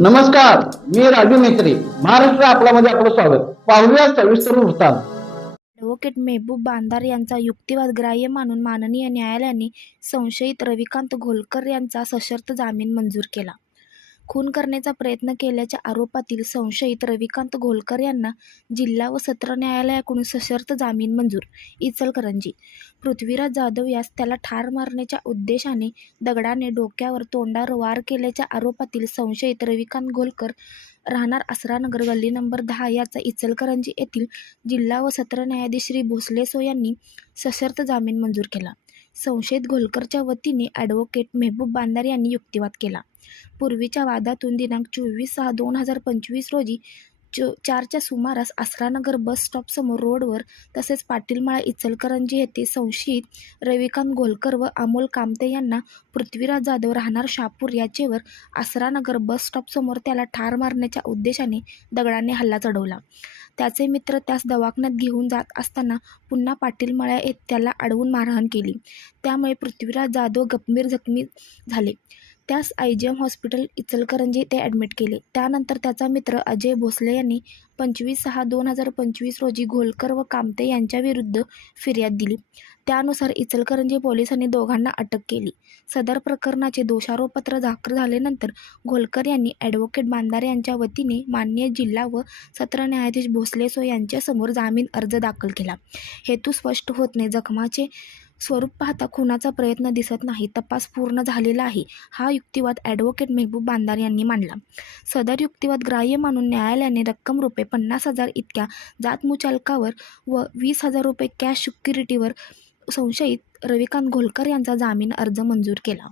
नमस्कार मी राजू मेत्री महाराष्ट्र आपल्यामध्ये आपलं स्वागत. पाहूया सविस्तर वृत्तांत. ॲडव्होकेट मेहबूब बांदार यांचा युक्तिवाद ग्राह्य मानून माननीय न्यायालयाने संशयित रविकांत घोलकर यांचा सशर्त जामीन मंजूर केला. खून करण्याचा प्रयत्न केल्याच्या आरोपातील संशयित रविकांत घोलकर यांना जिल्हा व सत्र न्यायालयाकडून सशर्त जामीन मंजूर इचलकरंजी. पृथ्वीराज जाधव यास त्याला ठार मारण्याच्या उद्देशाने दगडाने डोक्यावर तोंडावर वार केल्याच्या आरोपातील संशयित रविकांत घोलकर राहणार आसरानगर गल्ली नंबर दहा याचा इचलकरंजी येथील जिल्हा व सत्र न्यायाधीश श्री भोसले सो यांनी सशर्त जामीन मंजूर केला. संशयित घोलकरच्या वतीने ॲडव्होकेट मेहबूब बांदार यांनी युक्तिवाद केला. पूर्वीच्या वादातून दिनांक चोवीस सहा दोन हजार पंचवीस रोजी चो चारच्या सुमारास आसरानगर बस स्टॉपसमोर रोडवर तसेच पाटीलमाळा इचलकरंजी येथे संशयित रविकांत घोलकर व अमोल कामते यांना पृथ्वीराज जाधव राहणार शापूर याचेवर आसरानगर बस स्टॉपसमोर त्याला ठार मारण्याच्या उद्देशाने दगडाने हल्ला चढवला. त्याचे मित्र त्यास दवाखान्यात घेऊन जात असताना पुन्हा पाटीलमाळा येत त्याला अडवून मारहाण केली. त्यामुळे पृथ्वीराज जाधव गंभीर जखमी झाले. त्यास I G M hospital Ichalkaranji ते ॲडमिट केले. त्यानंतर त्याचा मित्र अजय भोसले यांनी पंचवीस सहा दोन हजार पंचवीस रोजी घोलकर व कामते यांच्याविरुद्ध फिर्याद दिली. त्यानुसार इचलकरंजी पोलिसांनी दोघांना अटक केली. सदर प्रकरणाचे दोषारोपपत्र दाखल झाल्यानंतर घोलकर यांनी ॲडव्होकेट बांदार यांच्या वतीने माननीय जिल्हा व सत्र न्यायाधीश भोसले सो यांच्यासमोर जामीन अर्ज दाखल केला. हेतू स्पष्ट होत नाही. जखमाचे स्वरूप पाहता खुनाचा प्रयत्न दिसत नाही. तपास पूर्ण झालेला आहे. हा युक्तिवाद ॲडव्होकेट मेहबूब बांदार यांनी मांडला. सदर युक्तिवाद ग्राह्य मानून न्यायालयाने रक्कम रुपये पन्नास हजार इतक्या जातमुचालकावर व वीस हजार रुपये कॅश सिक्युरिटीवर संशयित रविकांत घोलकर यांचा जामीन अर्ज मंजूर केला.